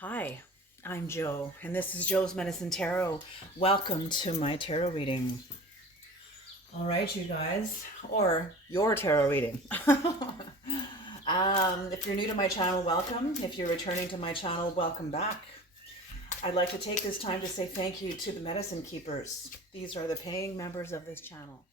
Hi, I'm Joe, and this is Joe's Medicine Tarot. Welcome to my tarot reading. All right, you guys, or your tarot reading. If you're new to my channel, welcome. If you're returning to my channel, welcome back. I'd like to take this time to say thank you to the Medicine Keepers. These are the paying members of this channel.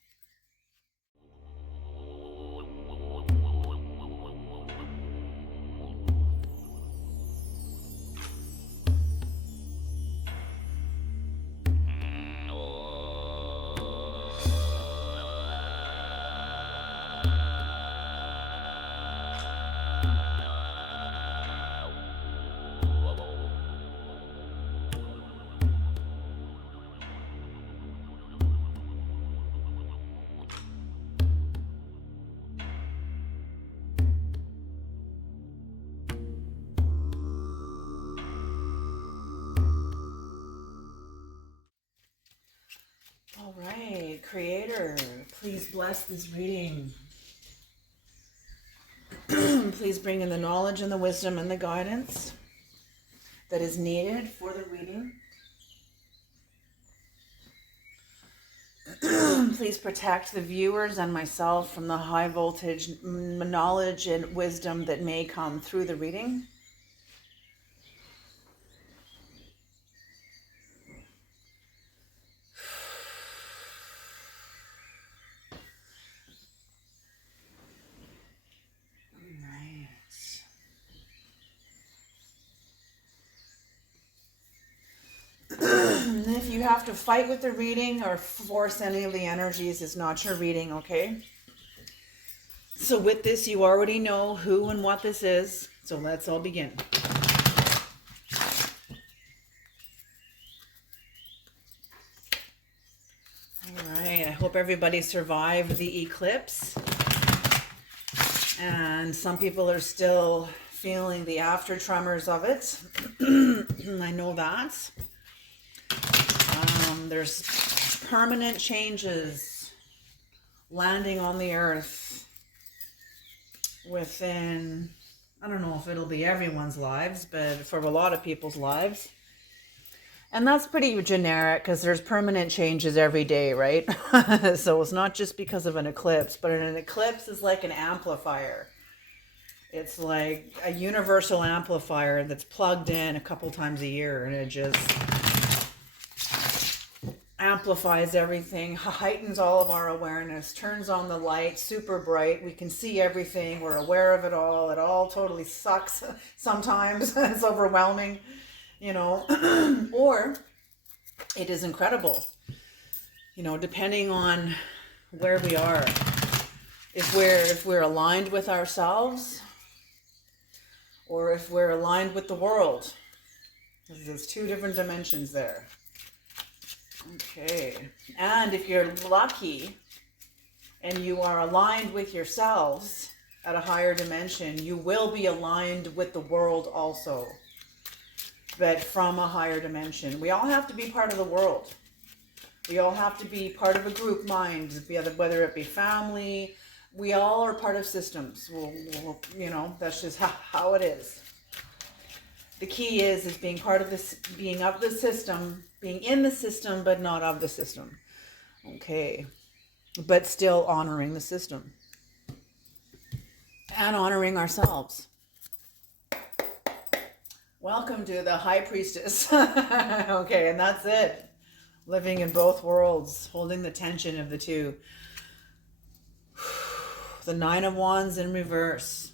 All right, Creator, please bless this reading. Please bring in the knowledge and the wisdom and the guidance that is needed for the reading. Please protect the viewers and myself from the high voltage knowledge and wisdom that may come through the reading. If you have to fight with the reading or force any of the energies, it's not your reading, okay? So with this, you already know who and what this is. So let's all begin. All right, I hope everybody survived the eclipse. And some people are still feeling the after tremors of it. I know that. There's permanent changes landing on the earth within, I don't know if it'll be everyone's lives, but for a lot of people's lives. And that's pretty generic because there's permanent changes every day, right? So it's not just because of an eclipse, but an eclipse is like an amplifier. It's like a universal amplifier that's plugged in a couple times a year, and it just amplifies everything, heightens all of our awareness, turns on the light, super bright. We can see everything. We're aware of it all. It all totally sucks sometimes. It's overwhelming, you know, or it is incredible, you know, depending on where we are. If we're aligned with ourselves, or if we're aligned with the world. There's two different dimensions there. Okay, and if you're lucky and you are aligned with yourselves at a higher dimension, you will be aligned with the world also, but from a higher dimension. We all have to be part of the world. We all have to be part of a group mind, whether it be family. We all are part of systems. We'll you know, that's just how it is. The key is being part of this, being of the system, being in the system, but not of the system. Okay. But still honoring the system. And honoring ourselves. Welcome to the High Priestess. Okay, and that's it. Living in both worlds, holding the tension of the two. The Nine of Wands in reverse.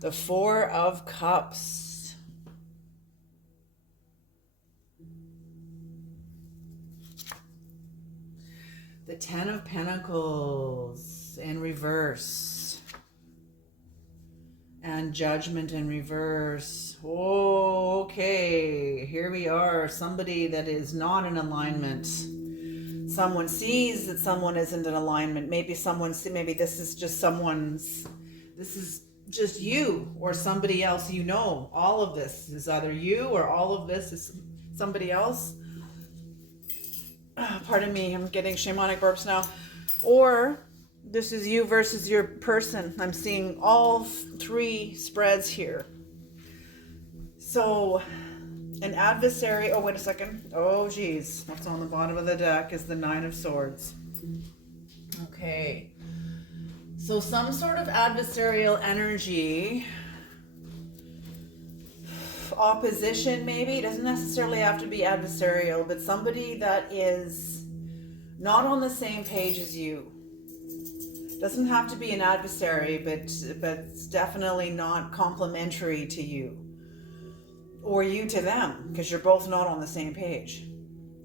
The Four of Cups. The Ten of Pentacles in reverse. And Judgment in reverse. Oh, okay, here we are. Somebody that is not in alignment. Someone sees that someone isn't in alignment. Maybe this is just someone's, this is just you or somebody else you know. All of this is either you or all of this is somebody else. Pardon me, I'm getting shamanic burps now. Or This is you versus your person. I'm seeing all three spreads here. So, an adversary. Oh, wait a second. Oh, geez. What's on the bottom of the deck is the Nine of Swords. Okay. So, some sort of adversarial energy. Opposition, maybe. It doesn't necessarily have to be adversarial, but somebody that is not on the same page as you. Doesn't have to be an adversary, but it's definitely not complementary to you. Or you to them, because you're both not on the same page.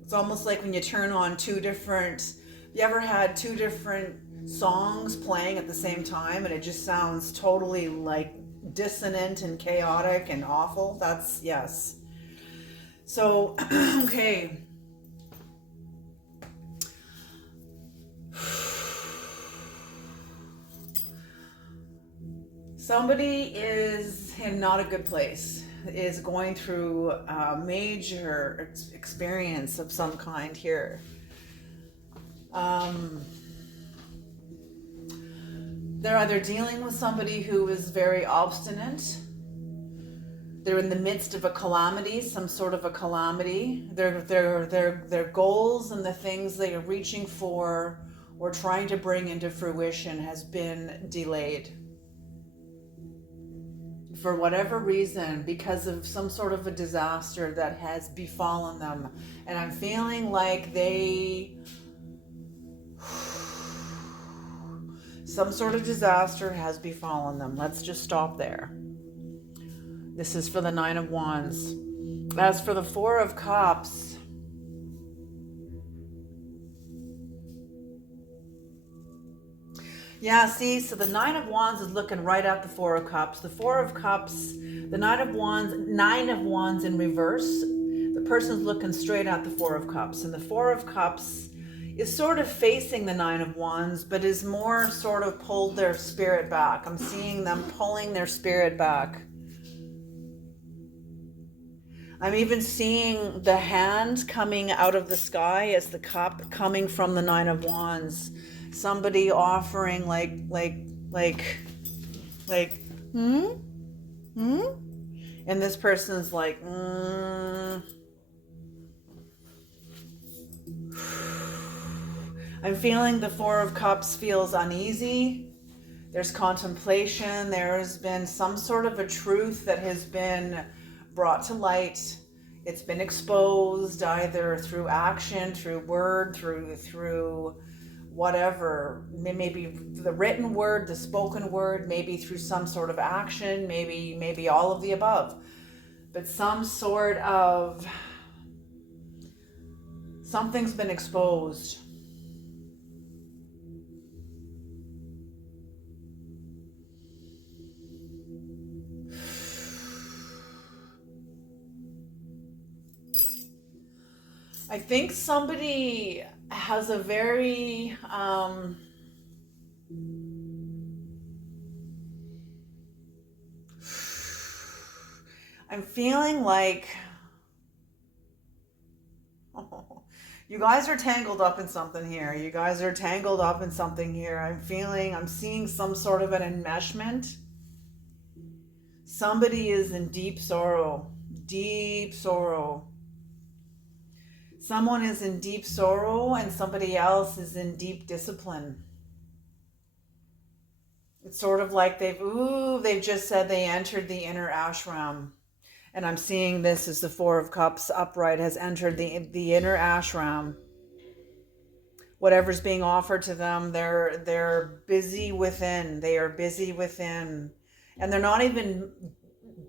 It's almost like when you turn on two different, you ever had two different songs playing at the same time and it just sounds totally like dissonant and chaotic and awful? That's, yes. So, okay. Somebody is in not a good place, is going through a major experience of some kind here. They're either dealing with somebody who is very obstinate. They're in the midst of a calamity, some sort of a calamity. Their goals and the things they are reaching for or trying to bring into fruition has been delayed. For whatever reason, because of some sort of a disaster that has befallen them. And I'm feeling like some sort of disaster has befallen them. Let's just stop there. This is for the Nine of Wands. As for the Four of Cups, yeah, see, so the Nine of Wands is looking right at the Four of Cups. The Four of Cups, the Nine of Wands in reverse. The person's looking straight at the Four of Cups. And the Four of Cups is sort of facing the Nine of Wands, but is more sort of pulled their spirit back. I'm seeing them pulling their spirit back. I'm even seeing the hand coming out of the sky as the cup coming from the Nine of Wands. Somebody offering like, and this person's like, I'm feeling the Four of Cups feels uneasy. There's contemplation. There's been some sort of a truth that has been brought to light. It's been exposed either through action, through word, through whatever, maybe the written word, the spoken word, maybe through some sort of action, maybe all of the above, but some sort of, something's been exposed. I think somebody has a very I'm feeling like you guys are tangled up in something here. I'm seeing some sort of an enmeshment. Somebody is in deep sorrow. Someone is in deep sorrow and somebody else is in deep discipline. It's sort of like they've just said they entered the inner ashram. And I'm seeing this as the Four of Cups upright has entered the inner ashram. Whatever's being offered to them, they're busy within. They are busy within. And they're not even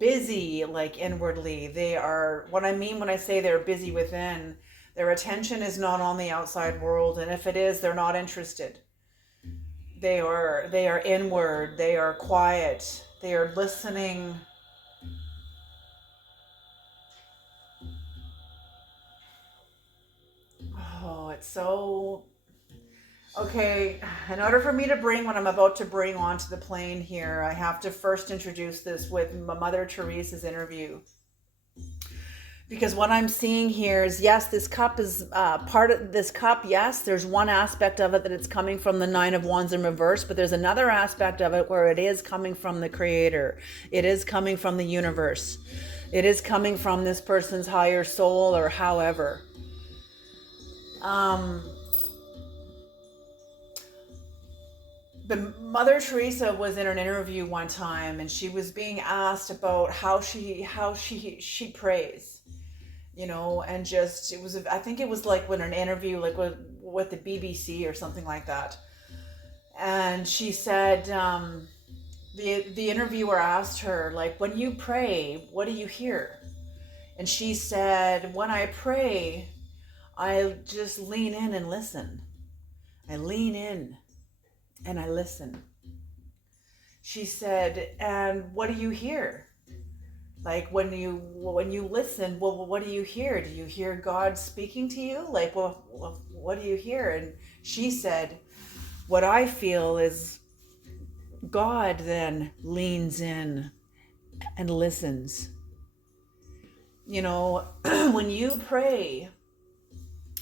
busy like inwardly. They are, what I mean when I say they're busy within, their attention is not on the outside world, and if it is, they're not interested. They are inward, they are quiet, they are listening. Oh, it's so... Okay, in order for me to bring what I'm about to bring onto the plane here, I have to first introduce this with Mother Teresa's interview. Because what I'm seeing here is, yes, this cup is part of this cup. Yes, there's one aspect of it that it's coming from the Nine of Wands in reverse, but there's another aspect of it where it is coming from the Creator. It is coming from the universe. It is coming from this person's higher soul, or however. But Mother Teresa was in an interview one time, and she was being asked about how she prays, and just, it was, I think it was like when an interview, like with the BBC or something like that. And she said, the interviewer asked her, like, when you pray, what do you hear? And she said, when I pray, I just lean in and listen. I lean in and I listen. She said, and what do you hear? Like, when you listen, well, what do you hear? Do you hear God speaking to you? Like, well, what do you hear? And she said, what I feel is God then leans in and listens. When you pray,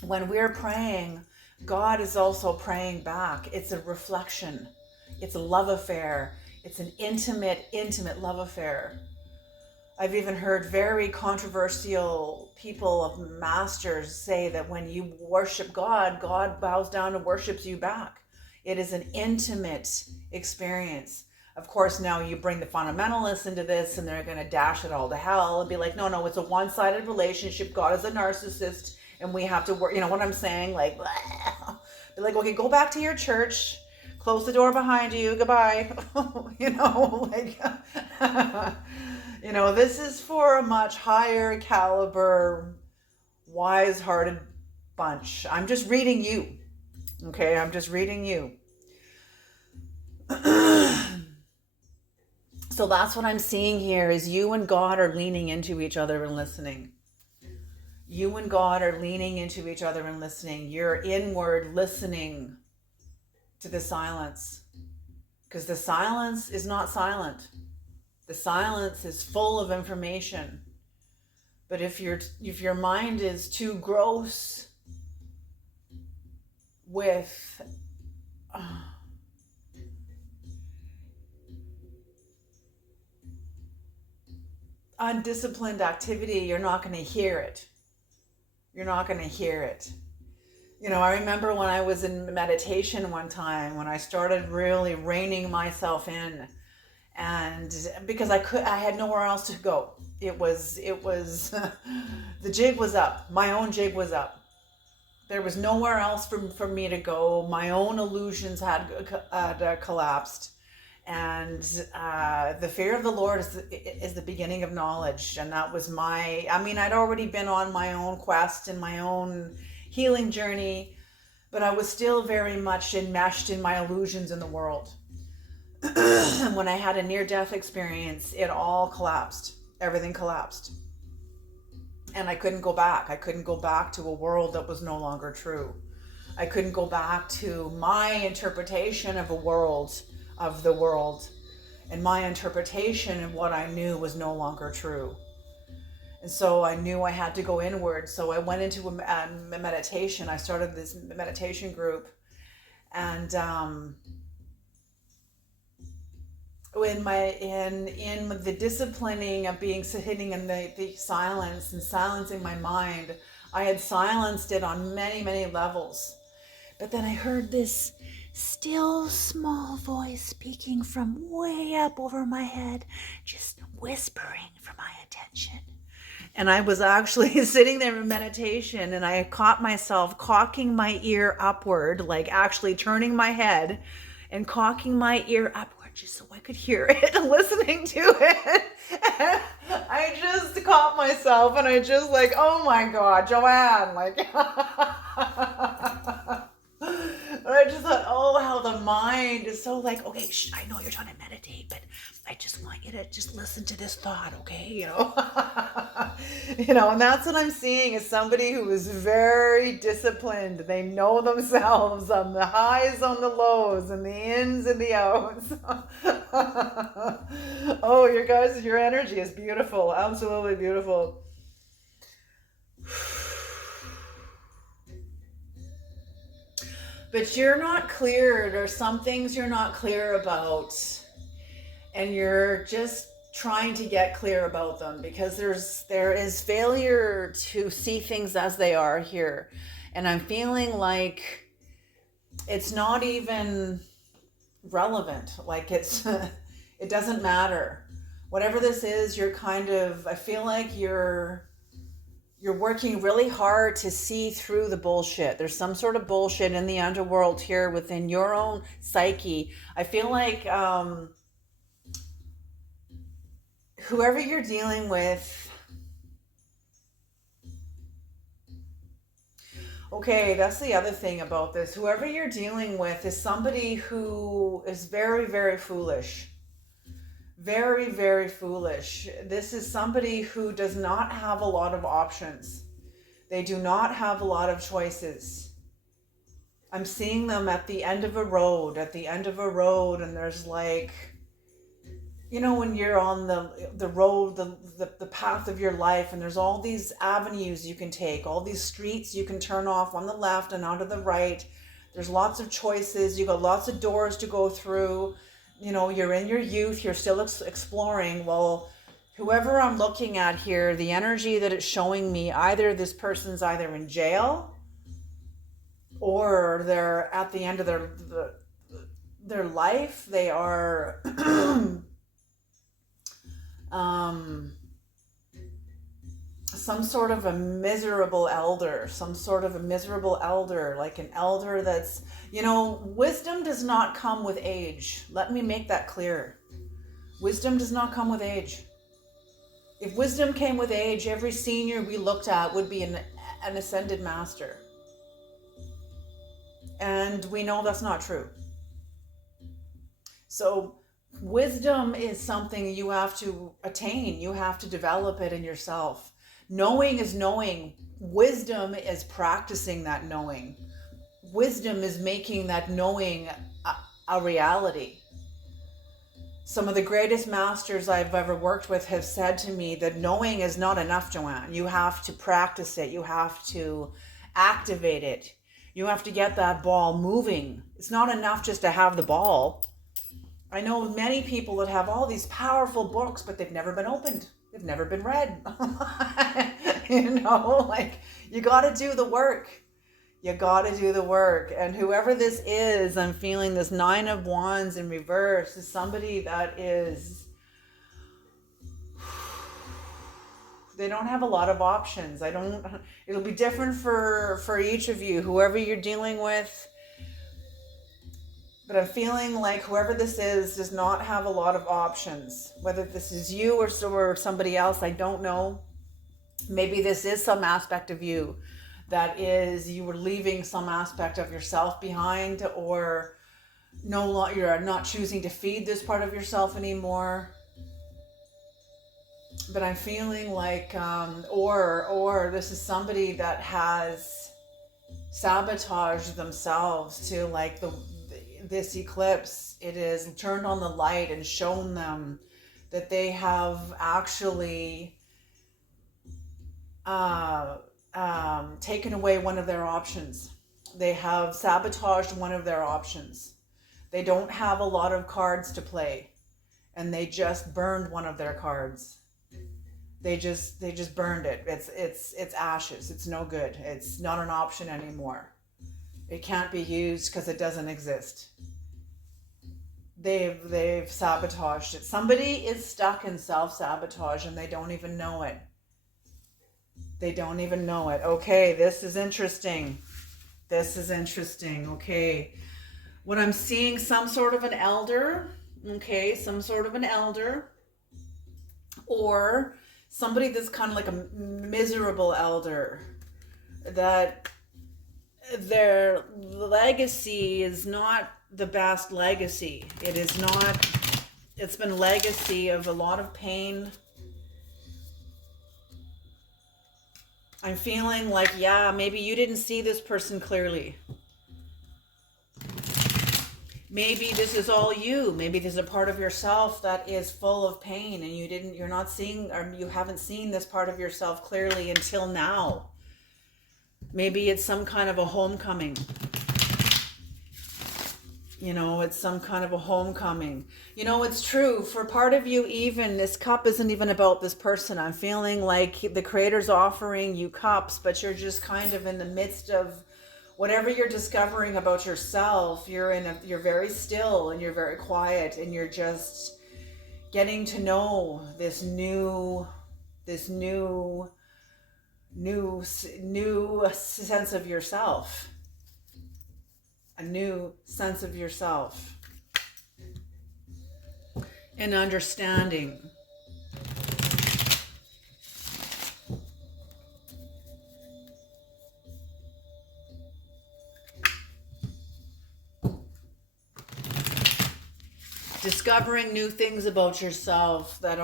when we're praying, God is also praying back. It's a reflection. It's a love affair. It's an intimate love affair. I've even heard very controversial people of masters say that when you worship God, God bows down and worships you back. It is an intimate experience. Of course, now you bring the fundamentalists into this and they're going to dash it all to hell and be like, no, it's a one-sided relationship. God is a narcissist and we have to work. You know what I'm saying? Like, blah. Be like, okay, go back to your church. Close the door behind you. Goodbye. This is for a much higher caliber, wise-hearted bunch. I'm just reading you. Okay, I'm just reading you. So that's what I'm seeing here is you and God are leaning into each other and listening. You and God are leaning into each other and listening. You're inward listening to the silence. Because the silence is not silent. The silence is full of information. But if your mind is too gross with undisciplined activity, you're not going to hear it. You're not going to hear it. I remember when I was in meditation one time, when I started really reining myself in, and because I had nowhere else to go. It was the jig was up. My own jig was up. There was nowhere else for me to go. My own illusions had collapsed. And the fear of the Lord is the beginning of knowledge. And that was I'd already been on my own quest and my own healing journey, but I was still very much enmeshed in my illusions in the world. When I had a near-death experience, it all collapsed. Everything collapsed. And I couldn't go back. I couldn't go back to a world that was no longer true. I couldn't go back to my interpretation of the world. And my interpretation of what I knew was no longer true. And so I knew I had to go inward. So I went into a meditation. I started this meditation group. And in the disciplining of sitting in the silence and silencing my mind, I had silenced it on many, many levels. But then I heard this still small voice speaking from way up over my head, just whispering for my attention. And I was actually sitting there in meditation, and I caught myself cocking my ear upward, like actually turning my head and cocking my ear upward just so I could hear it, listening to it. And I just caught myself, and I just like, oh my God, Joanne, like, and I just thought, oh, how the mind is so like, okay, I know you're trying to meditate, but I just want you to just listen to this thought, okay? And that's what I'm seeing is somebody who is very disciplined. They know themselves on the highs, on the lows, and the ins and the outs. Oh, your energy is beautiful. Absolutely beautiful. But you're not clear. There's some things you're not clear about, and you're just trying to get clear about them, because there is failure to see things as they are here. And I'm feeling like it's not even relevant. Like it's it doesn't matter. Whatever this is, you're kind of, I feel like you're working really hard to see through the bullshit. There's some sort of bullshit in the underworld here within your own psyche. I feel like whoever you're dealing with, okay, that's the other thing about this. Whoever you're dealing with is somebody who is very, very foolish. Very, very foolish. This is somebody who does not have a lot of options. They do not have a lot of choices. I'm seeing them at the end of a road, and there's like, you know, when you're on the road, the path of your life, and there's all these avenues you can take, all these streets you can turn off on the left and onto the right. There's lots of choices. You got lots of doors to go through. You know, you're in your youth, you're still exploring. Well, whoever I'm looking at here, the energy that it's showing me, either this person's either in jail, or they're at the end of their life. They are some sort of a miserable elder, like an elder that's, you know, wisdom does not come with age. Let me make that clear. Wisdom does not come with age. If wisdom came with age, every senior we looked at would be an ascended master. And we know that's not true. So wisdom is something you have to attain. You have to develop it in yourself. Knowing is knowing. Wisdom is practicing that knowing. Wisdom is making that knowing a reality. Some of the greatest masters I've ever worked with have said to me that knowing is not enough, Joanne. You have to practice it. You have to activate it. You have to get that ball moving. It's not enough just to have the ball. I know many people that have all these powerful books, but they've never been opened. They've never been read. You know, like, you got to do the work. You got to do the work. And whoever this is, I'm feeling this 9 of Wands in reverse is somebody that is, they don't have a lot of options. It'll be different for each of you, whoever you're dealing with. But I'm feeling like whoever this is does not have a lot of options. Whether this is you or somebody else, I don't know. Maybe this is some aspect of you that is, you were leaving some aspect of yourself behind, or you're not choosing to feed this part of yourself anymore. But I'm feeling like, or this is somebody that has sabotaged themselves to, like, this eclipse. It is turned on the light and shown them that they have actually taken away one of their options. They have sabotaged one of their options. They don't have a lot of cards to play, and they just burned one of their cards. They just burned it. It's ashes. It's no good. It's not an option anymore. It can't be used because it doesn't exist. They've sabotaged it. Somebody is stuck in self-sabotage and they don't even know it. They don't even know it. Okay, this is interesting. Okay. What I'm seeing, some sort of an elder. Okay, some sort of an elder. Or somebody that's kind of like a miserable elder. That their legacy is not the best legacy. It is not. It's been legacy of a lot of pain. I'm feeling like, yeah, maybe you didn't see this person clearly. Maybe this is all you. Maybe there's a part of yourself that is full of pain, and you're not seeing, or you haven't seen this part of yourself clearly until now. Maybe it's some kind of a homecoming. You know, it's some kind of a homecoming. You know, it's true. For part of you, even this cup isn't even about this person. I'm feeling like the creator's offering you cups, but you're just kind of in the midst of whatever you're discovering about yourself. You're very still and you're very quiet and you're just getting to know this new sense of yourself. A new sense of yourself and understanding. Discovering new things about yourself that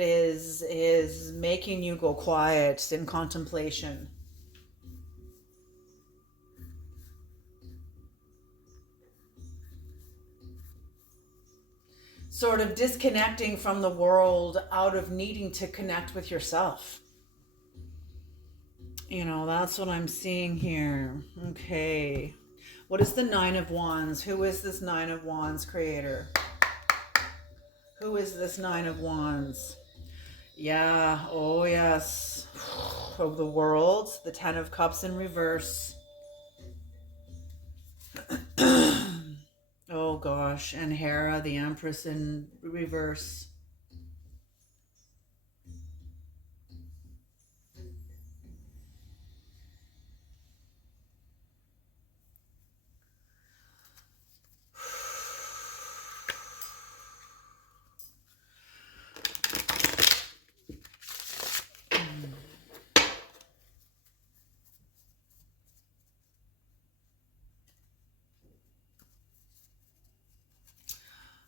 is making you go quiet in contemplation. Sort of disconnecting from the world out of needing to connect with yourself. You know, that's what I'm seeing here. Okay. What is the Nine of Wands? Who is this Nine of Wands creator? Who is this Nine of Wands? Yeah, oh yes. Of the World, the Ten of Cups in reverse. Oh gosh, and Hera, the Empress in reverse.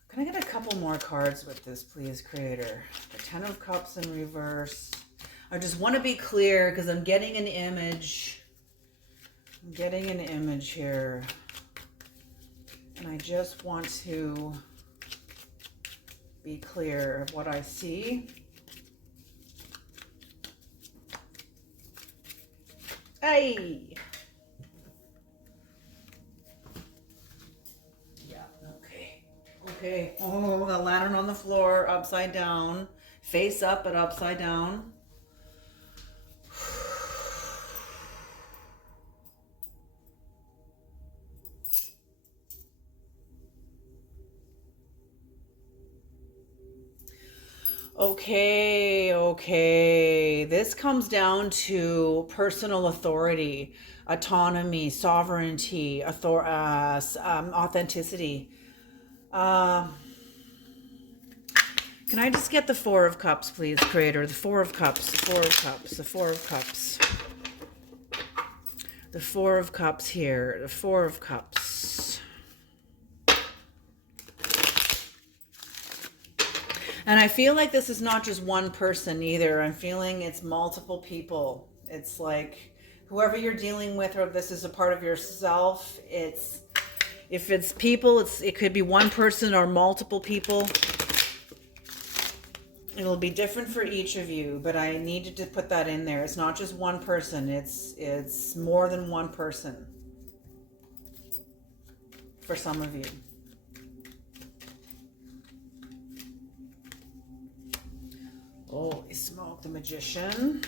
Can I get a couple more cards with this, please, Creator? The Ten of Cups in reverse. I just want to be clear because I'm getting an image. I'm getting an image here. And I just want to be clear of what I see. Hey! Yeah, okay. Okay. Oh, the lantern on the floor, upside down. Face up, but upside down. Okay. This comes down to personal authority, autonomy, sovereignty, authenticity. Can I just get the Four of Cups, please, Creator? The Four of Cups, the Four of Cups, the Four of Cups. The Four of Cups here, the Four of Cups. And I feel like this is not just one person either. I'm feeling it's multiple people. It's like whoever you're dealing with, or this is a part of yourself. If it's people, it could be one person or multiple people. It'll be different for each of you, but I needed to put that in there. It's not just one person. It's more than one person for some of you. Holy smoke, the Magician.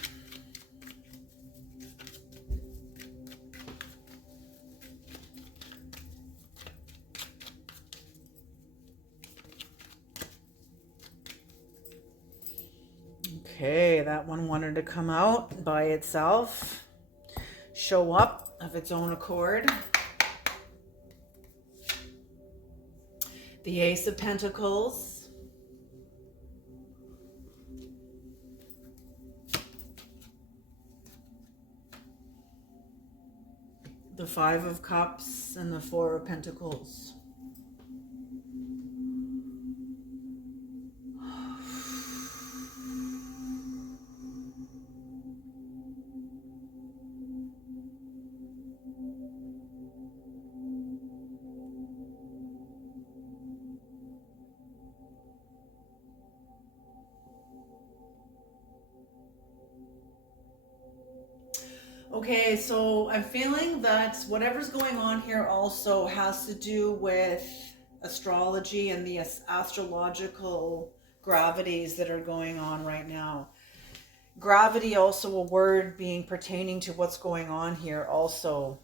Okay, that one wanted to come out by itself, show up of its own accord. The Ace of Pentacles. The Five of Cups and the Four of Pentacles. Okay, so I'm feeling that whatever's going on here also has to do with astrology and the astrological gravities that are going on right now. Gravity, also a word being pertaining to what's going on here also.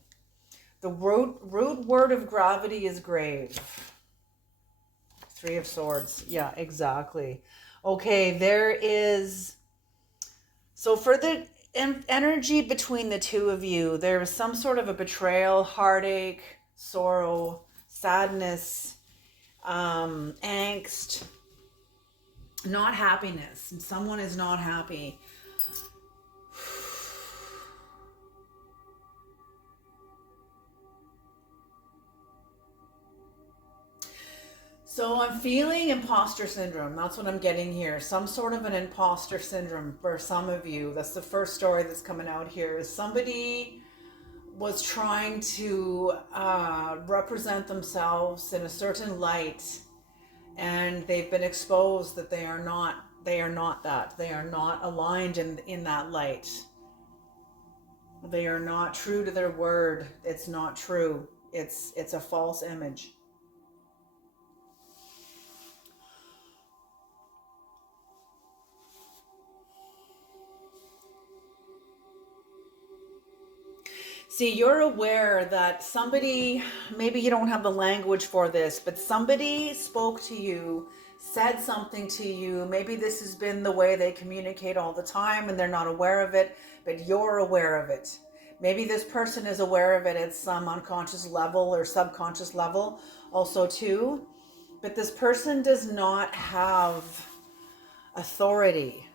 The root word of gravity is grave. Three of Swords. Yeah, exactly. Okay, there is... So for the energy between the two of you, there is some sort of a betrayal, heartache, sorrow, sadness, angst, not happiness. Someone is not happy. So I'm feeling imposter syndrome. That's what I'm getting here. Some sort of an imposter syndrome for some of you. That's the first story that's coming out here. Is somebody was trying to represent themselves in a certain light, and they've been exposed that they are not that. They are not aligned in that light. They are not true to their word. It's not true. It's a false image. See, you're aware that somebody, maybe you don't have the language for this, but somebody spoke to you, said something to you. Maybe this has been the way they communicate all the time and they're not aware of it, but you're aware of it. Maybe this person is aware of it at some unconscious level or subconscious level also too. But this person does not have authority.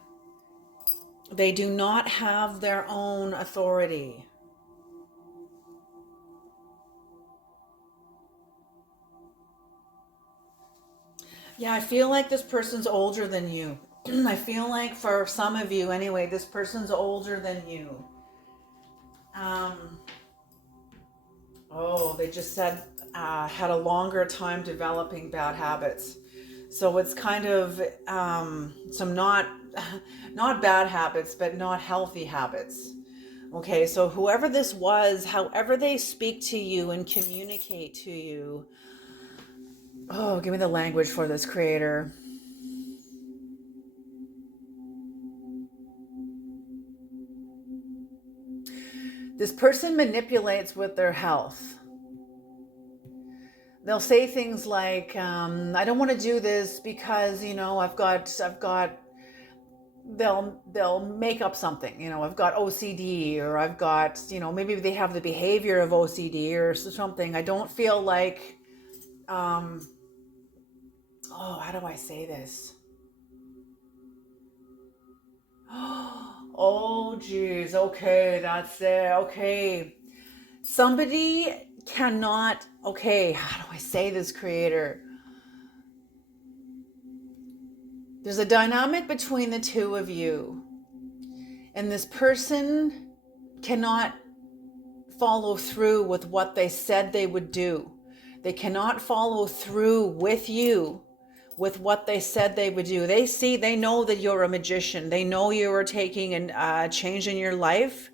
They do not have their own authority. Yeah, I feel like this person's older than you. I feel like for some of you anyway, this person's older than you. They just said had a longer time developing bad habits. So it's kind of some not bad habits, but not healthy habits. Okay, so whoever this was, however they speak to you and communicate to you, oh, give me the language for this, creator. This person manipulates with their health. They'll say things like, I don't want to do this because, I've got, they'll make up something, I've got OCD, or I've got, maybe they have the behavior of OCD or something. I don't feel like, how do I say this? Oh, geez. Okay, that's it. Okay. Somebody cannot, okay, how do I say this, creator? There's a dynamic between the two of you, and this person cannot follow through with what they said they would do. They cannot follow through with you with what they said they would do. They know that you're a magician. They know you are taking a change in your life.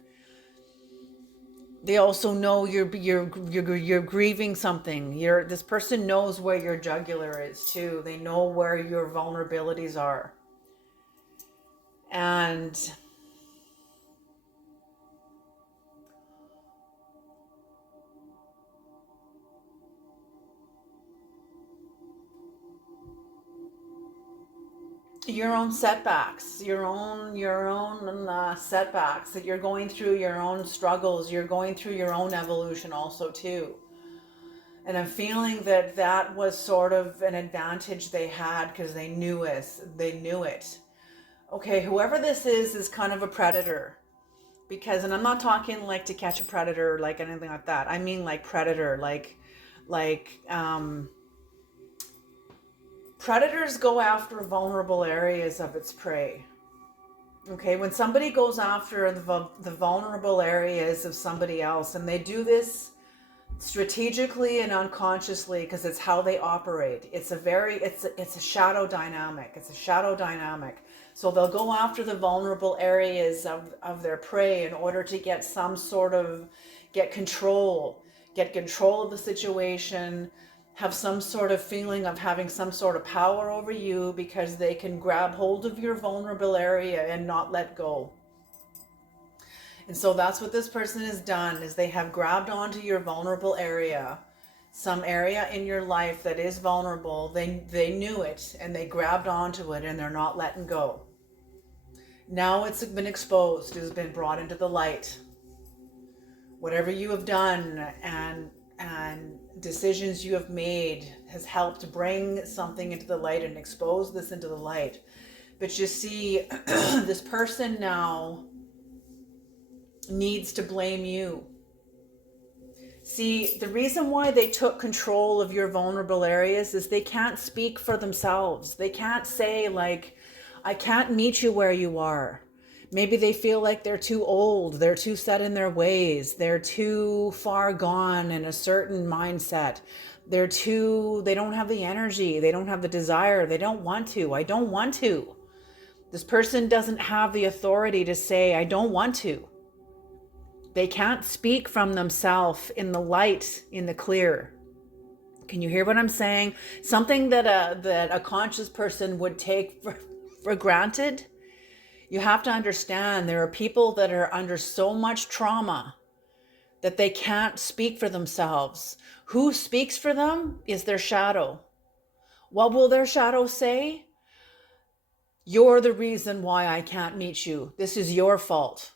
They also know you're grieving something. This person knows where your jugular is too. They know where your vulnerabilities are. And your own setbacks, your own setbacks that you're going through, your own struggles, you're going through your own evolution also too. And I'm feeling that was sort of an advantage they had because they knew it. Okay, whoever this is kind of a predator. And I'm not talking like To Catch a Predator, like anything like that. I mean like predator, predators go after vulnerable areas of its prey. Okay, when somebody goes after the vulnerable areas of somebody else, and they do this strategically and unconsciously because it's how they operate. It's a shadow dynamic. It's a shadow dynamic. So they'll go after the vulnerable areas of their prey in order to get some sort of, get control of the situation, have some sort of feeling of having some sort of power over you, because they can grab hold of your vulnerable area and not let go. And so that's what this person has done, is they have grabbed onto your vulnerable area, some area in your life that is vulnerable. They knew it and they grabbed onto it, and they're not letting go. Now it's been exposed, it's been brought into the light. Whatever you have done and decisions you have made has helped bring something into the light and expose this into the light. But you see, this person now needs to blame you. See, the reason why they took control of your vulnerable areas is they can't speak for themselves. They can't say, like, I can't meet you where you are. Maybe they feel like they're too old, they're too set in their ways, they're too far gone in a certain mindset. They don't have the energy, they don't have the desire, they don't want to. I don't want to. This person doesn't have the authority to say, I don't want to. They can't speak from themselves in the light, in the clear. Can you hear what I'm saying? Something that a conscious person would take for granted. You have to understand, there are people that are under so much trauma that they can't speak for themselves. Who speaks for them is their shadow. What will their shadow say? You're the reason why I can't meet you. This is your fault.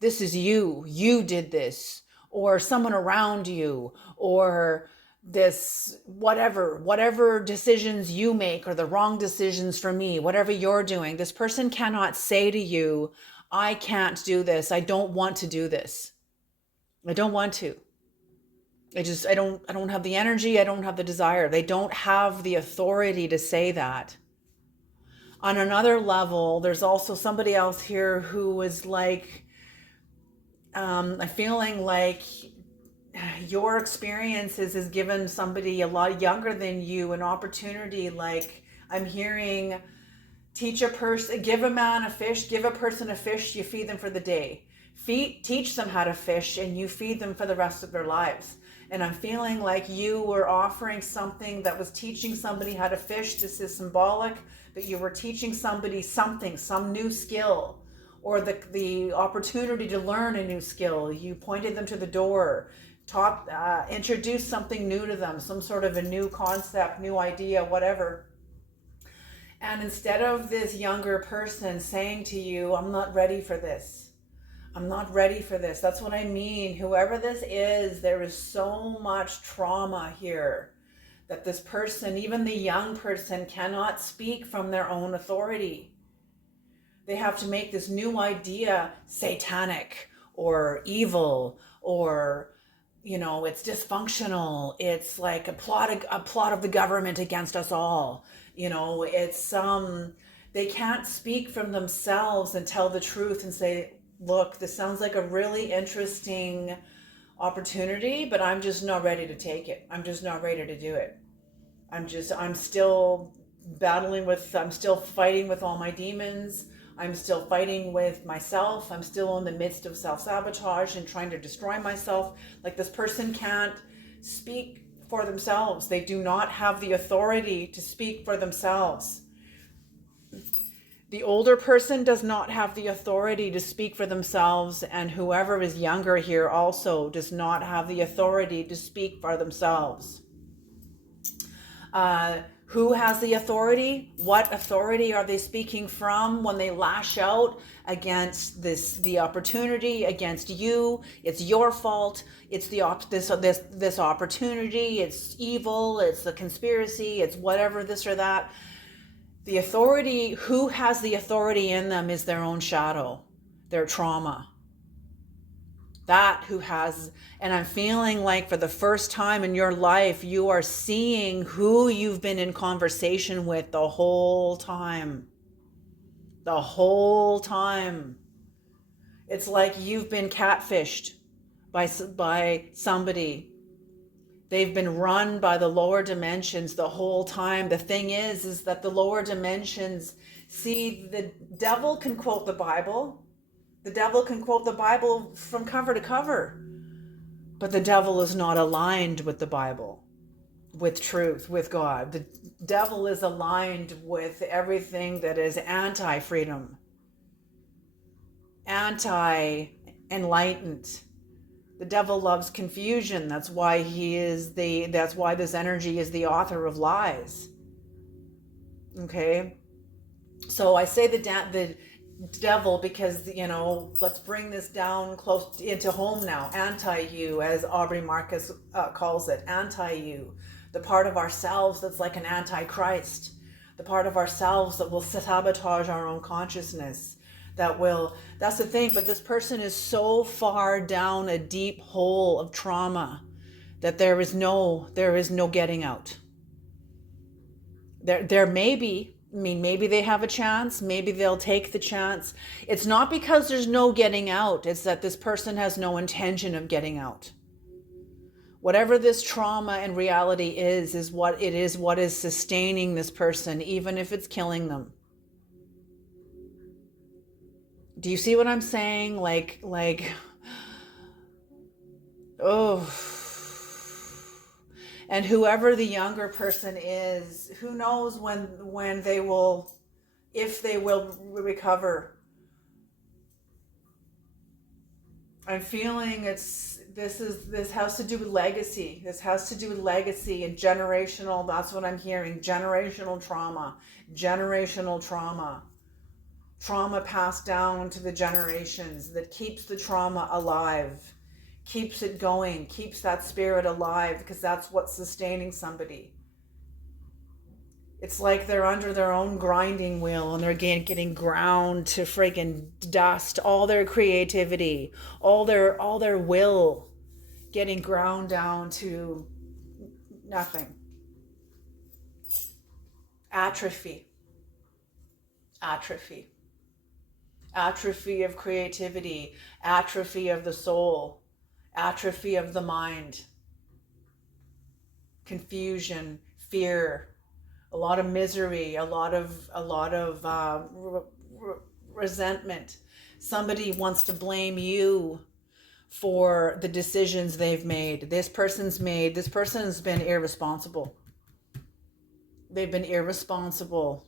This is you. You did this. Or someone around you. Or this, whatever decisions you make are the wrong decisions for me. Whatever you're doing. This person cannot say to you, I can't do this. I don't want to do this. I don't want to. I don't have the energy. I don't have the desire. They don't have the authority to say that. On another level, there's also somebody else here who is like, feeling like your experiences has given somebody a lot younger than you an opportunity. Like, I'm hearing, teach a person, give a man a fish, give a person a fish, you feed them for the day. Teach them how to fish and you feed them for the rest of their lives. And I'm feeling like you were offering something that was teaching somebody how to fish. This is symbolic, but you were teaching somebody something, some new skill, or the opportunity to learn a new skill. You pointed them to the door, introduced something new to them, some sort of a new concept, new idea, whatever. And instead of this younger person saying to you, I'm not ready for this. I'm not ready for this. That's what I mean. Whoever this is, there is so much trauma here that this person, even the young person, cannot speak from their own authority. They have to make this new idea satanic or evil, or, it's dysfunctional. It's like a plot of the government against us all. They can't speak from themselves and tell the truth and say, look, this sounds like a really interesting opportunity, but I'm just not ready to take it. I'm just not ready to do it. I'm still I'm still fighting with all my demons. I'm still fighting with myself. I'm still in the midst of self-sabotage and trying to destroy myself. Like, this person can't speak for themselves. They do not have the authority to speak for themselves. The older person does not have the authority to speak for themselves, and whoever is younger here also does not have the authority to speak for themselves. Who has the authority? What authority are they speaking from when they lash out against the opportunity, against you? It's your fault. It's this opportunity. It's evil. It's a conspiracy. It's whatever, this or that. The authority, who has the authority in them is their own shadow, their trauma. And I'm feeling like for the first time in your life, you are seeing who you've been in conversation with the whole time. The whole time. It's like you've been catfished by somebody They've been run by the lower dimensions the whole time. The thing is that the lower dimensions, see, the devil can quote the Bible. The devil can quote the Bible from cover to cover. But the devil is not aligned with the Bible, with truth, with God. The devil is aligned with everything that is anti-freedom, anti-enlightened. The devil loves confusion. That's why that's why this energy is the author of lies. Okay? So I say the devil because, let's bring this down close into home now. Anti-you, as Aubrey Marcus calls it. Anti-you. The part of ourselves that's like an antichrist. The part of ourselves that will sabotage our own consciousness. That's the thing, but this person is so far down a deep hole of trauma that there is no getting out. There may be, maybe they have a chance, maybe they'll take the chance. It's not because there's no getting out, it's that this person has no intention of getting out. Whatever this trauma in reality is what is sustaining this person, even if it's killing them. Do you see what I'm saying? Like, oh. And whoever the younger person is, who knows when they will, if they will recover. I'm feeling this has to do with legacy. This has to do with legacy and generational, that's what I'm hearing. Generational trauma. Trauma passed down to the generations that keeps the trauma alive, keeps it going, keeps that spirit alive, because that's what's sustaining somebody. It's like they're under their own grinding wheel and they're getting ground to friggin' dust. All their creativity, all their will getting ground down to nothing. Atrophy of creativity, atrophy of the soul, atrophy of the mind, confusion, fear, a lot of misery, a lot of resentment. Somebody wants to blame you for the decisions they've made. This person has been irresponsible. They've been irresponsible.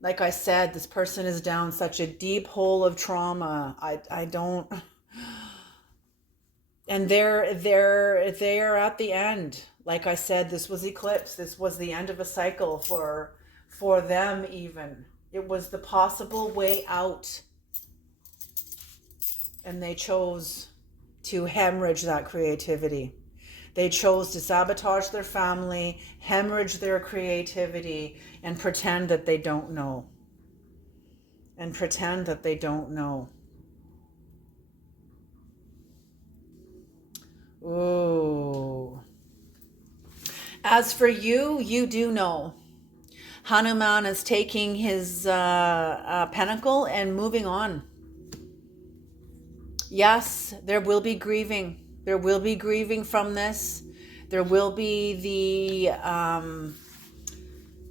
Like I said, this person is down such a deep hole of trauma. I don't, and they're at the end. Like I said, this was eclipse. This was the end of a cycle for them even. It was the possible way out. And they chose to hemorrhage that creativity. They chose to sabotage their family, hemorrhage their creativity, and pretend that they don't know. Ooh. As for you, you do know. Hanuman is taking his pentacle and moving on. Yes, there will be grieving. There will be grieving from this. There will be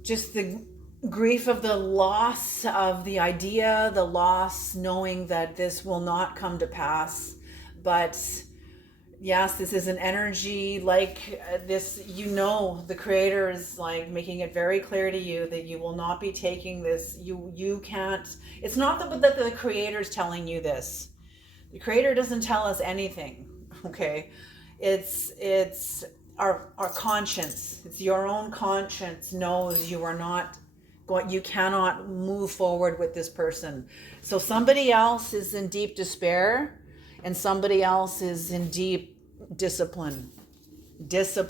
just the grief of the loss of the idea, the loss knowing that this will not come to pass. But yes, this is an energy like this, the creator is like making it very clear to you that you will not be taking this. You can't, it's not that the creator is telling you this. The creator doesn't tell us anything, okay? It's our conscience. It's your own conscience knows you cannot move forward with this person. So somebody else is in deep despair and somebody else is in deep disciplined. So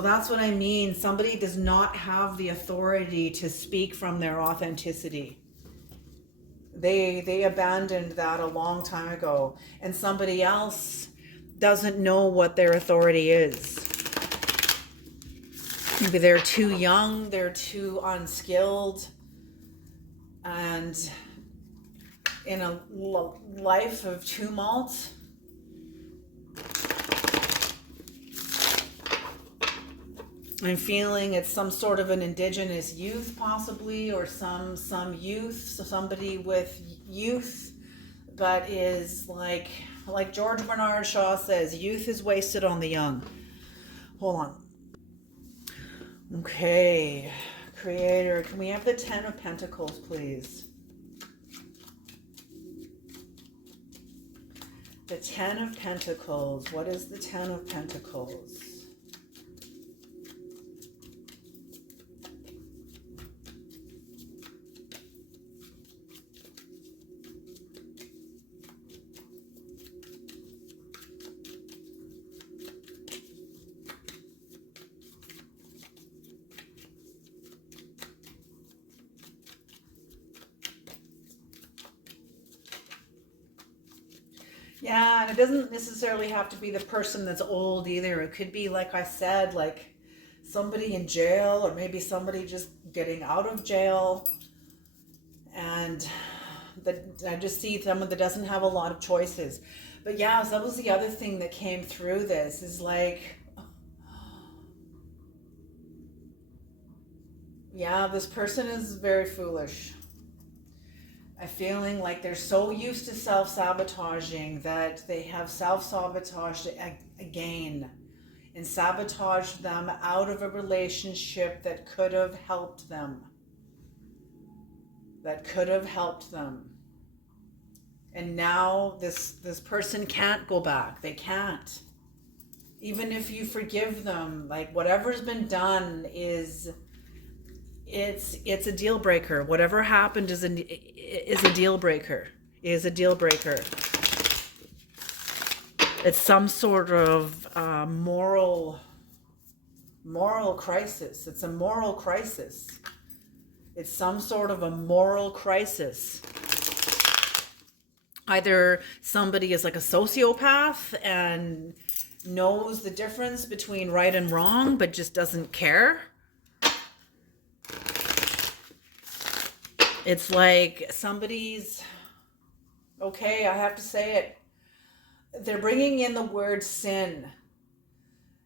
that's what I mean. Somebody does not have the authority to speak from their authenticity. They abandoned that a long time ago, and somebody else doesn't know what their authority is. Maybe they're too young, they're too unskilled, and in a life of tumult, I'm feeling it's some sort of an indigenous youth possibly, or some youth, so somebody with youth, but is like George Bernard Shaw says, youth is wasted on the young. Hold on. Okay, Creator, can we have the 10 of Pentacles, please? The 10 of Pentacles. What is the 10 of Pentacles? Yeah, and it doesn't necessarily have to be the person that's old either. It could be, like I said, like somebody in jail, or maybe somebody just getting out of jail. And I just see someone that doesn't have a lot of choices. But yeah, so that was the other thing that came through this, is like, yeah, this person is very foolish. I'm feeling like they're so used to self-sabotaging that they have self-sabotaged again and sabotaged them out of a relationship that could have helped them. And now this person can't go back. They can't. Even if you forgive them, like whatever's been done it's a deal breaker. Whatever happened is a deal breaker. It's some sort of moral crisis. It's a moral crisis. It's some sort of a moral crisis. Either somebody is like a sociopath and knows the difference between right and wrong, but just doesn't care. It's like somebody's, okay, I have to say it, they're bringing in the word sin.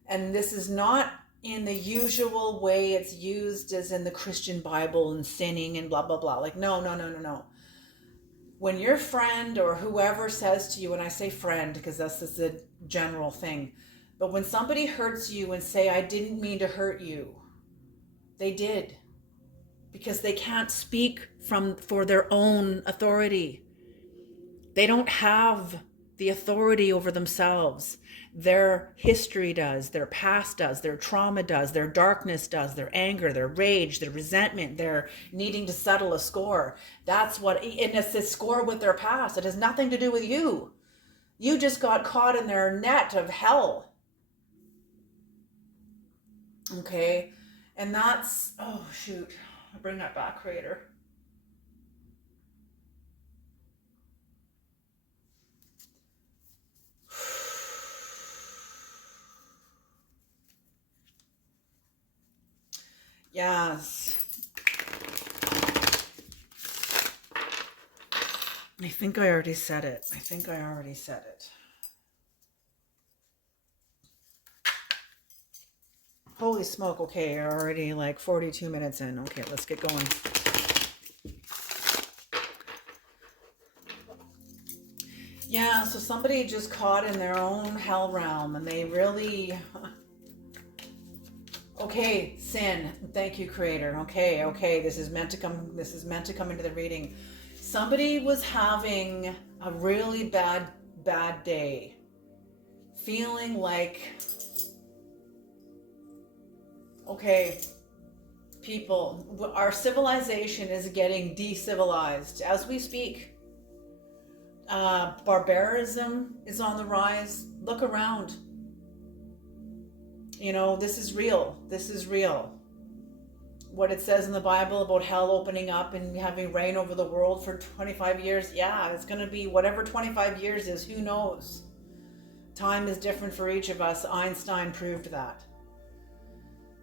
And this is not in the usual way it's used as in the Christian Bible and sinning and blah, blah, blah. Like, no. When your friend or whoever says to you, and I say friend because that's just a general thing, but when somebody hurts you and say, I didn't mean to hurt you, they did. Because they can't speak for their own authority. They don't have the authority over themselves. Their history does, their past does, their trauma does, their darkness does, their anger, their rage, their resentment, their needing to settle a score. That's what, and it's a score with their past. It has nothing to do with you. You just got caught in their net of hell. Okay? And that's, oh shoot. I'll bring that back, Creator. Yes. I think I already said it. Holy smoke. Okay, already like 42 minutes in. Okay, let's get going. Yeah, so somebody just caught in their own hell realm and they really... Okay, sin. Thank you, Creator. Okay, this is meant to come into the reading. Somebody was having a really bad day. Feeling like, okay, people, our civilization is getting decivilized as we speak. Barbarism is on the rise. Look around. You know, this is real. What it says in the Bible about hell opening up and having rain over the world for 25 years. Yeah, it's going to be whatever 25 years is. Who knows? Time is different for each of us. Einstein proved that.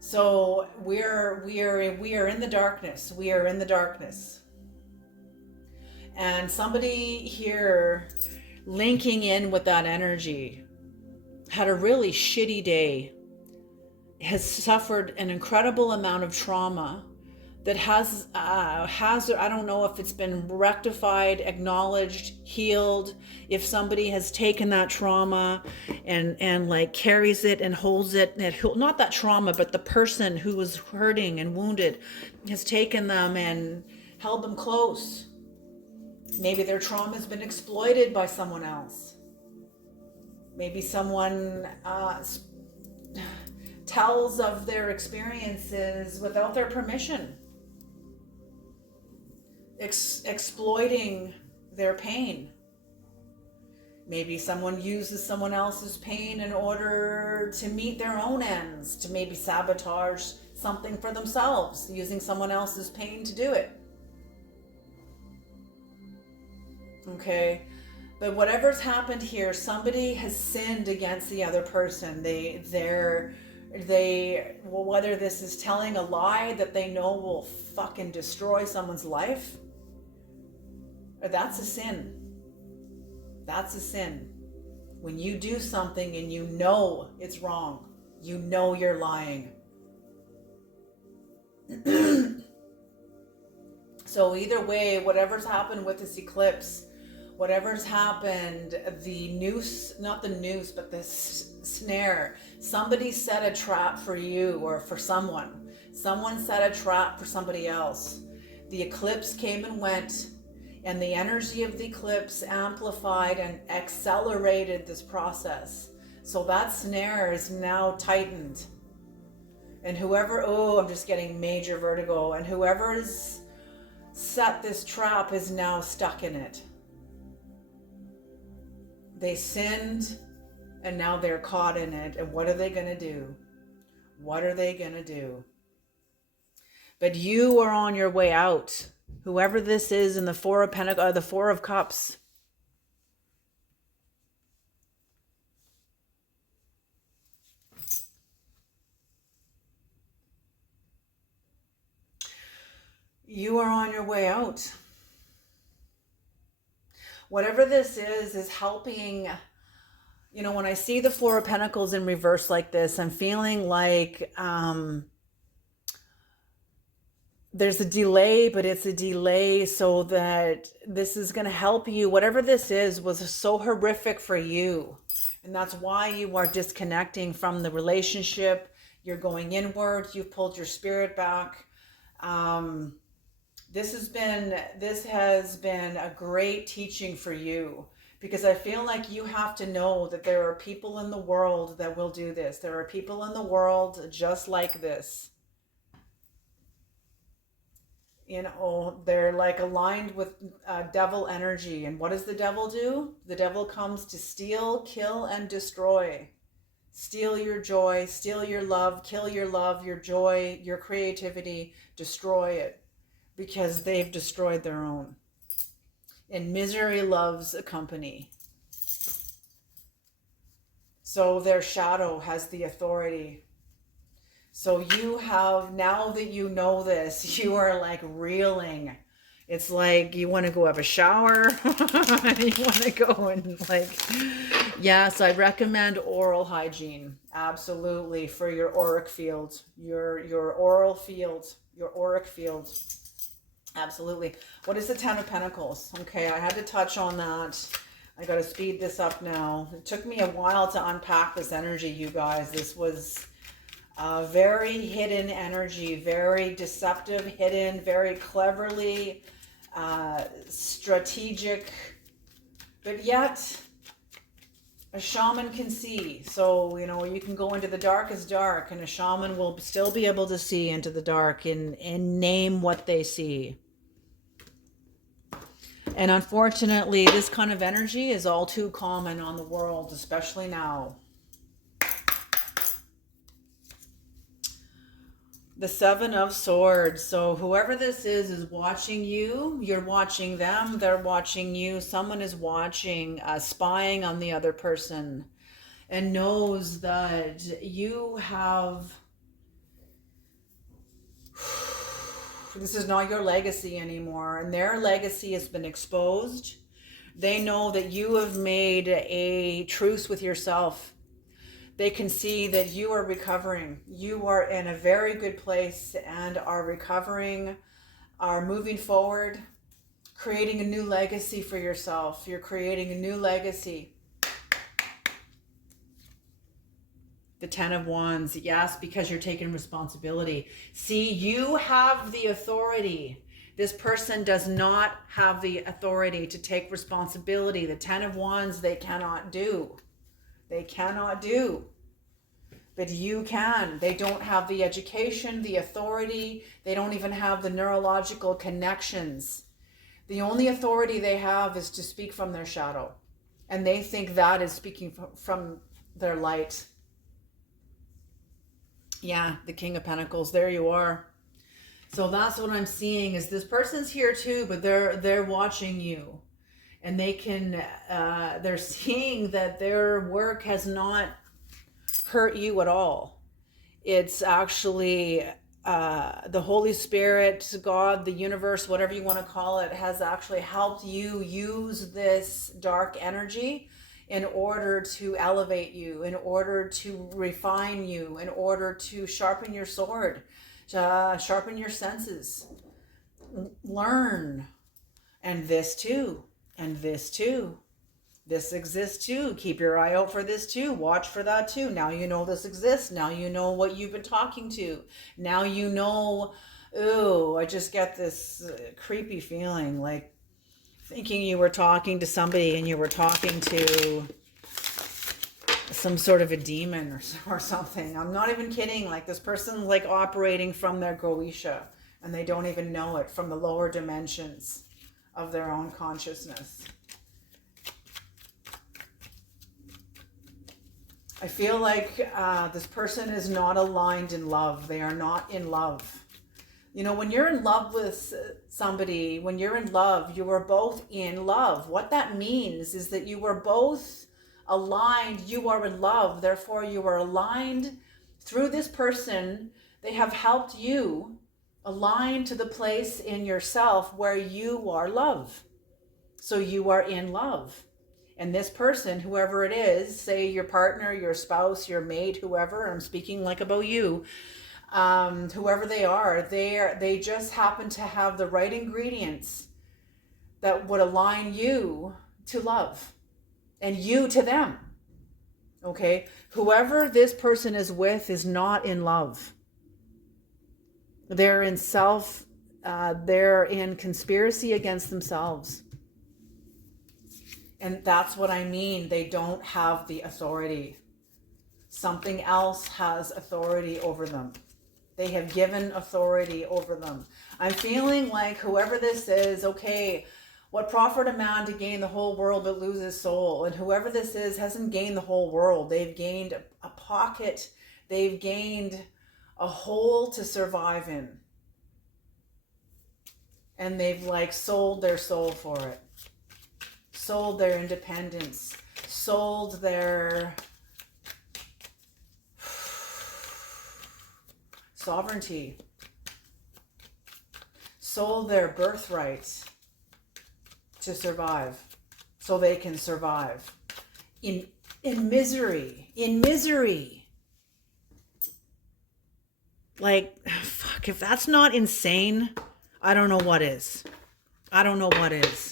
So we are in the darkness. And somebody here linking in with that energy had a really shitty day. has suffered an incredible amount of trauma that has I don't know if it's been rectified, acknowledged, healed, if somebody has taken that trauma and like carries it and holds it, not that trauma, but the person who was hurting and wounded has taken them and held them close. Maybe their trauma has been exploited by someone else. Maybe someone tells of their experiences without their permission, exploiting their pain. Maybe someone uses someone else's pain in order to meet their own ends, to maybe sabotage something for themselves, using someone else's pain to do it. Okay, but whatever's happened here, somebody has sinned against the other person. Well, whether this is telling a lie that they know will fucking destroy someone's life, or that's a sin. That's a sin. When you do something and you know it's wrong, you know you're lying. So either way, whatever's happened with this eclipse, whatever's happened, the noose, not the noose, but the snare, somebody set a trap for you or for someone. Someone set a trap for somebody else. The eclipse came and went, and the energy of the eclipse amplified and accelerated this process. So that snare is now tightened. And whoever, I'm just getting major vertigo, and whoever's set this trap is now stuck in it. They sinned, and now they're caught in it. And what are they going to do? What are they going to do? But you are on your way out. Whoever this is in the Four of Cups. You are on your way out. Whatever this is helping. You know, when I see the Four of Pentacles in reverse like this, I'm feeling like there's a delay, but it's a delay so that this is going to help you. Whatever this is was so horrific for you. And that's why you are disconnecting from the relationship. You're going inward. You've pulled your spirit back. This has been a great teaching for you, because I feel like you have to know that there are people in the world that will do this. There are people in the world just like this. You know, they're like aligned with devil energy. And what does the devil do? The devil comes to steal, kill, and destroy. Steal your joy, steal your love, kill your love, your joy, your creativity, destroy it, because they've destroyed their own. And misery loves a company. So their shadow has the authority. So you have, now that you know this, you are like reeling. It's like you want to go have a shower. You want to go and like, yes, I recommend oral hygiene. Absolutely. For your auric field, your oral field, your auric field. Absolutely. What is the Ten of Pentacles? Okay, I had to touch on that. I got to speed this up now. It took me a while to unpack this energy, you guys. This was very hidden energy, very deceptive, hidden, very cleverly strategic, but yet a shaman can see. So, you know, you can go into the darkest dark and a shaman will still be able to see into the dark and name what they see. And unfortunately, this kind of energy is all too common on the world, especially now. The Seven of Swords. So whoever this is watching you. You're watching them. They're watching you. Someone is watching, spying on the other person, and knows that you have... This is not your legacy anymore, and their legacy has been exposed. They know that you have made a truce with yourself. They can see that you are recovering. You are in a very good place and are recovering, are moving forward, creating a new legacy for yourself. You're creating a new legacy. The 10 of Wands, yes, because you're taking responsibility. See, you have the authority. This person does not have the authority to take responsibility. The 10 of Wands, they cannot do. They cannot do. But you can. They don't have the education, the authority. They don't even have the neurological connections. The only authority they have is to speak from their shadow. And they think that is speaking from their light. Yeah, the King of Pentacles, there you are. So that's what I'm seeing is this person's here too, but they're watching you. And they can, they're seeing that their work has not hurt you at all. It's actually the Holy Spirit, God, the universe, whatever you want to call it, has actually helped you use this dark energy in order to elevate you, in order to refine you, in order to sharpen your sword, sharpen your senses, learn. And this too, and this too. This exists too. Keep your eye out for this too. Watch for that too. Now you know this exists. Now you know what you've been talking to. Now you know, ooh, I just get this creepy feeling like thinking you were talking to somebody and you were talking to some sort of a demon or something. I'm not even kidding. Like this person's like operating from their Goetia and they don't even know it, from the lower dimensions of their own consciousness. I feel like this person is not aligned in love. They are not in love. You know, when you're in love with somebody, when you're in love, you are both in love. What that means is that you are both aligned. You are in love. Therefore, you are aligned through this person. They have helped you align to the place in yourself where you are love. So you are in love. And this person, whoever it is, say your partner, your spouse, your mate, whoever, I'm speaking like about you, whoever they are, they just happen to have the right ingredients that would align you to love and you to them. Okay? Whoever this person is with is not in love. They're in they're in conspiracy against themselves. And that's what I mean. They don't have the authority. Something else has authority over them. They have given authority over them. I'm feeling like whoever this is, okay, what profit a man to gain the whole world but lose his soul? And whoever this is hasn't gained the whole world. They've gained a pocket. They've gained a hole to survive in. And they've like sold their soul for it. Sold their independence, sold their sovereignty, sold their birthright to survive, so they can survive in misery. Like, fuck, if that's not insane, I don't know what is. I don't know what is.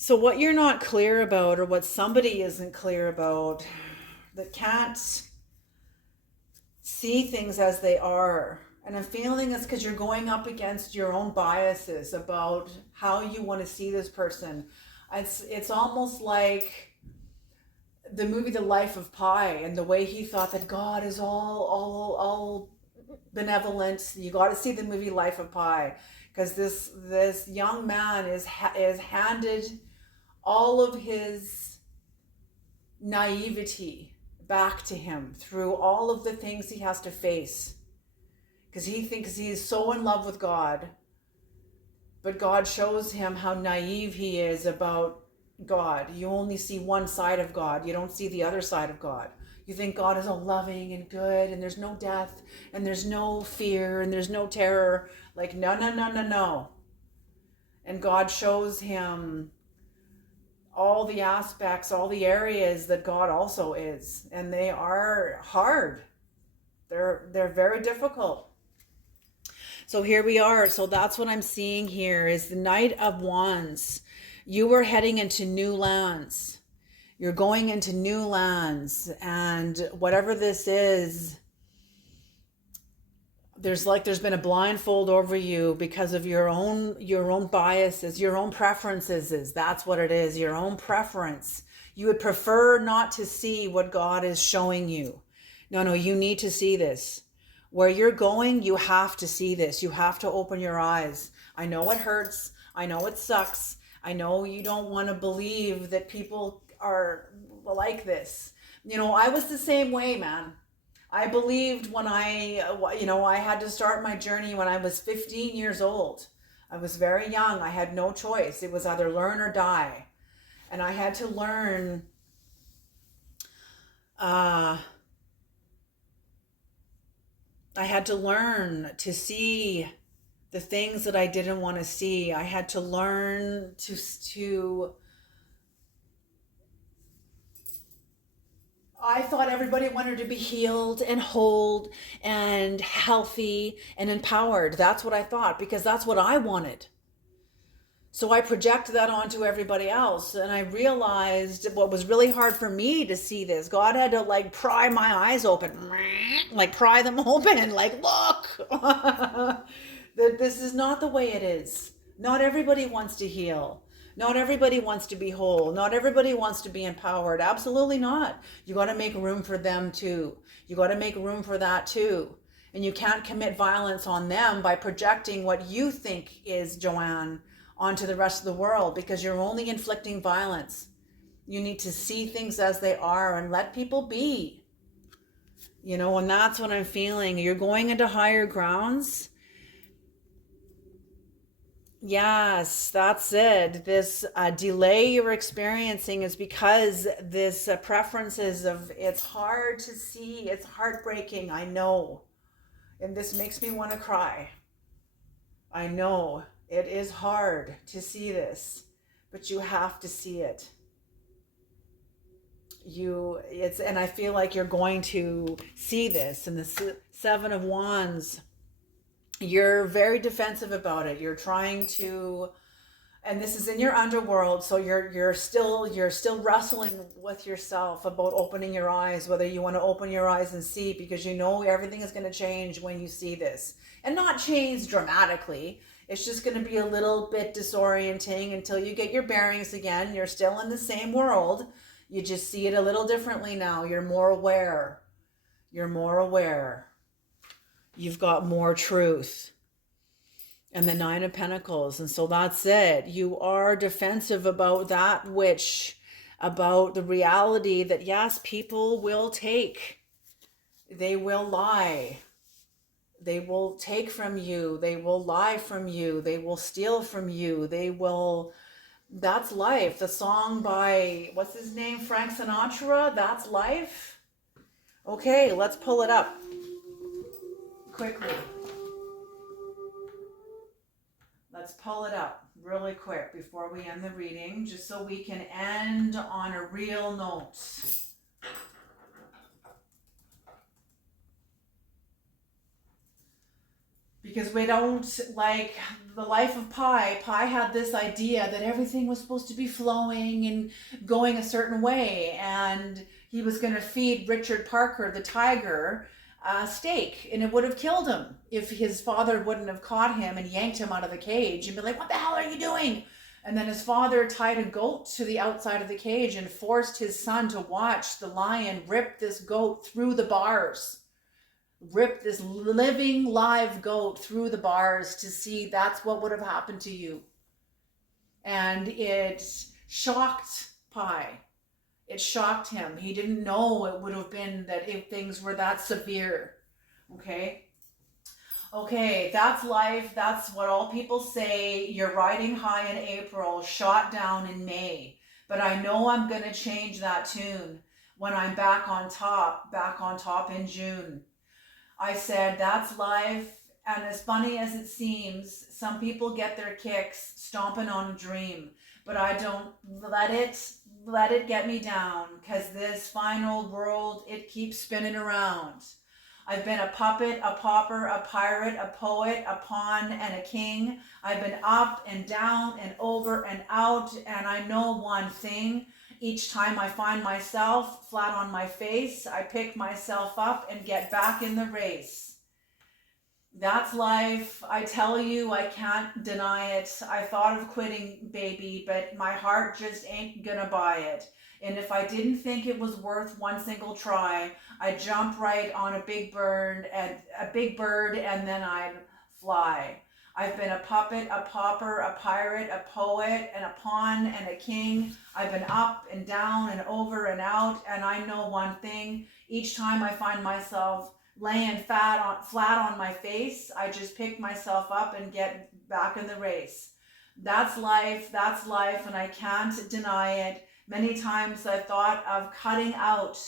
So what you're not clear about, or what somebody isn't clear about, that can't see things as they are, and I'm feeling it's because you're going up against your own biases about how you want to see this person. It's almost like the movie The Life of Pi, and the way he thought that God is all benevolent. You got to see the movie Life of Pi, because this young man is handed all of his naivety back to him through all of the things he has to face, because he thinks he's so in love with God, but God shows him how naive he is about God. You only see one side of God. You don't see the other side of God. You think God is all loving and good and there's no death and there's no fear and there's no terror. Like, no, no, no, no, no. And God shows him all the aspects, all the areas that God also is. And they are hard. They're very difficult. So here we are. So that's what I'm seeing here is the Knight of Wands. You are heading into new lands. You're going into new lands, and whatever this is, there's been a blindfold over you because of your own biases, your own preferences. That's what it is, your own preference. You would prefer not to see what God is showing you. No, you need to see this. Where you're going, you have to see this. You have to open your eyes. I know it hurts. I know it sucks. I know you don't want to believe that people are like this. I was the same way, man. I believed when I had to start my journey when I was 15 years old. I was very young. I had no choice. It was either learn or die. And I had to learn to see the things that I didn't want to see. I had to learn to I thought everybody wanted to be healed and whole and healthy and empowered. That's what I thought, because that's what I wanted. So I projected that onto everybody else. And I realized what was really hard for me to see this. God had to pry my eyes open, pry them open, look, that this is not the way it is. Not everybody wants to heal. Not everybody wants to be whole. Not everybody wants to be empowered. Absolutely not. You got to make room for them too. You got to make room for that too. And you can't commit violence on them by projecting what you think is Joanne onto the rest of the world, because you're only inflicting violence. You need to see things as they are and let people be. And that's what I'm feeling. You're going into higher grounds. Yes, that's it. This delay you're experiencing is because this preferences of, it's hard to see, it's heartbreaking, I know. And this makes me want to cry. I know it is hard to see this, but you have to see it. And I feel like you're going to see this. And the Seven of Wands, you're very defensive about it. You're trying to, and this is in your underworld, so you're still wrestling with yourself about opening your eyes, whether you want to open your eyes and see, because everything is going to change when you see this, and not change dramatically. It's just going to be a little bit disorienting until you get your bearings again. You're still in the same world. You just see it a little differently now. You're more aware. You've got more truth. And the Nine of Pentacles. And so that's it. You are defensive about about the reality that, yes, people will take. They will lie. They will take from you. They will lie from you. They will steal from you. That's life. The song by, what's his name? Frank Sinatra. That's life. Okay, let's pull it up quickly. Let's pull it up really quick before we end the reading, just so we can end on a real note. Because we don't, like the life of Pi had this idea that everything was supposed to be flowing and going a certain way, and he was going to feed Richard Parker, the tiger, steak, and it would have killed him if his father wouldn't have caught him and yanked him out of the cage and be like, what the hell are you doing? And then his father tied a goat to the outside of the cage and forced his son to watch the lion rip this goat through the bars. Rip this living live goat through the bars to see that's what would have happened to you. And it shocked Pi. It shocked him. He didn't know it would have been that if things were that severe. Okay, that's life. That's what all people say. You're riding high in April, shot down in May. But I know I'm going to change that tune. when I'm back on top in June. I said, that's life. And as funny as it seems, some people get their kicks stomping on a dream, but I don't let it get me down, because this fine old world, it keeps spinning around. I've been a puppet, a pauper, a pirate, a poet, a pawn, and a king. I've been up and down and over and out, and I know one thing. Each time I find myself flat on my face, I pick myself up and get back in the race. That's life. I tell you, I can't deny it. I thought of quitting, baby, but my heart just ain't gonna buy it. And if I didn't think it was worth one single try, I'd jump right on a big bird, and then I'd fly. I've been a puppet, a pauper, a pirate, a poet, and a pawn, and a king. I've been up and down and over and out, and I know one thing. Each time I find myself laying flat on my face, I just pick myself up and get back in the race. That's life, and I can't deny it. Many times I thought of cutting out,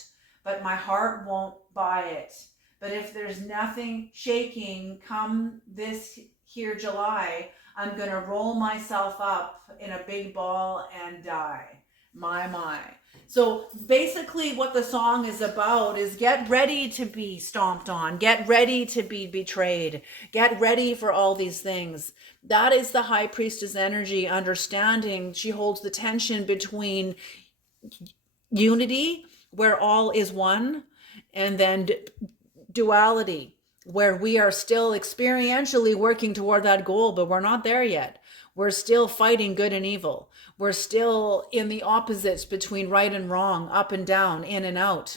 but my heart won't buy it. But if there's nothing shaking come this here July, I'm gonna roll myself up in a big ball and die. My. So basically what the song is about is get ready to be stomped on, get ready to be betrayed, get ready for all these things. That is the high priestess energy, understanding. She holds the tension between unity, where all is one, and then duality, where we are still experientially working toward that goal, but we're not there yet. We're still fighting good and evil. We're still in the opposites between right and wrong, up and down, in and out,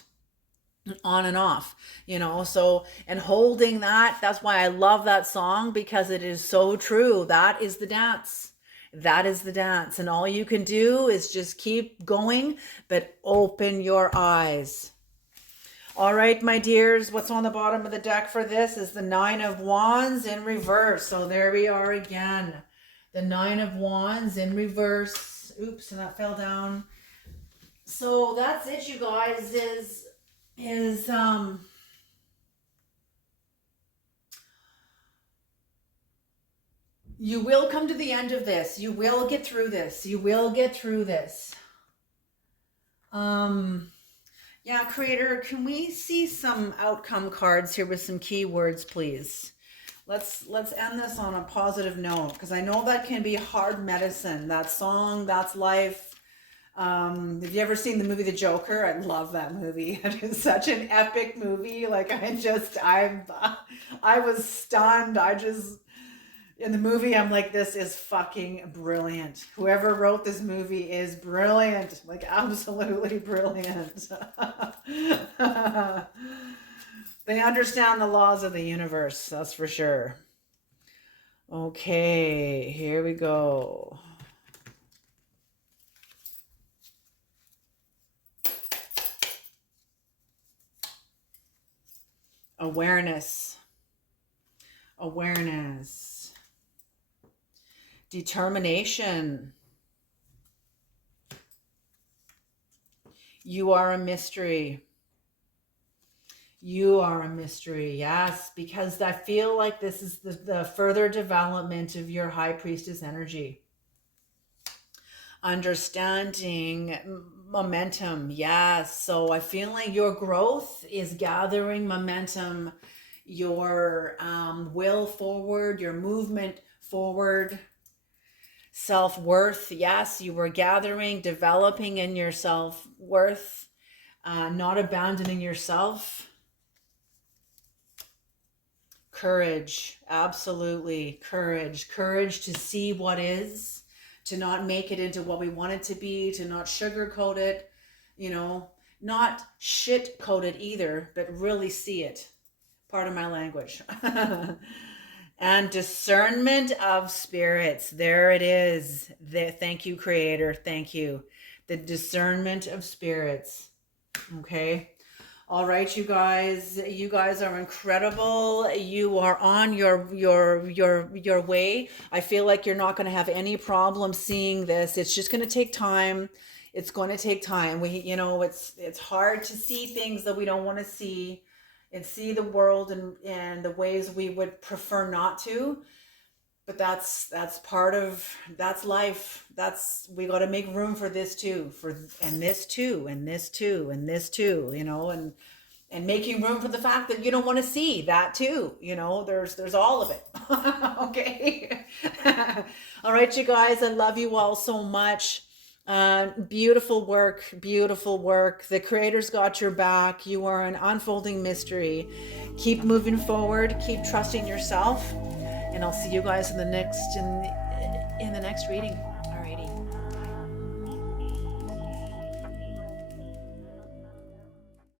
on and off, so, and holding that's why I love that song, because it is so true. That is the dance. And all you can do is just keep going, but open your eyes. All right, my dears, what's on the bottom of the deck for this is the Nine of Wands in reverse. So there we are again. The Nine of Wands in reverse. Oops, and that fell down. So that's it, you guys, you will come to the end of this. You will get through this. Yeah, Creator, can we see some outcome cards here with some keywords, please? Let's end this on a positive note, because I know that can be hard medicine. That song, that's life. Have you ever seen the movie The Joker? I love that movie. It is such an epic movie. Like, I was stunned. In the movie, I'm like, this is fucking brilliant. Whoever wrote this movie is brilliant. Like, absolutely brilliant. They understand the laws of the universe, that's for sure. Okay, here we go. Awareness. Determination. You are a mystery. Yes, because I feel like this is the further development of your high priestess energy. Understanding momentum. Yes, so I feel like your growth is gathering momentum, your will forward, your movement forward. Self-worth. Yes, you were gathering, developing in your self-worth, not abandoning yourself. Courage. Absolutely. Courage to see what is, to not make it into what we want it to be, to not sugarcoat it, not shit coat it either, but really see it. Pardon my language. And discernment of spirits. There it is. Thank you, Creator. Thank you. The discernment of spirits. Okay. All right, you guys. You guys are incredible. You are on your way. I feel like you're not going to have any problem seeing this. It's just going to take time. It's going to take time. It's hard to see things that we don't want to see, and see the world and the ways we would prefer not to. But that's part of, that's life. We got to make room for this too, and this too, and this too, and this too, and making room for the fact that you don't want to see that too. There's all of it. Okay. All right, you guys, I love you all so much. Beautiful work. The Creator's got your back. You are an unfolding mystery. Keep moving forward, keep trusting yourself, and I'll see you guys in the next reading.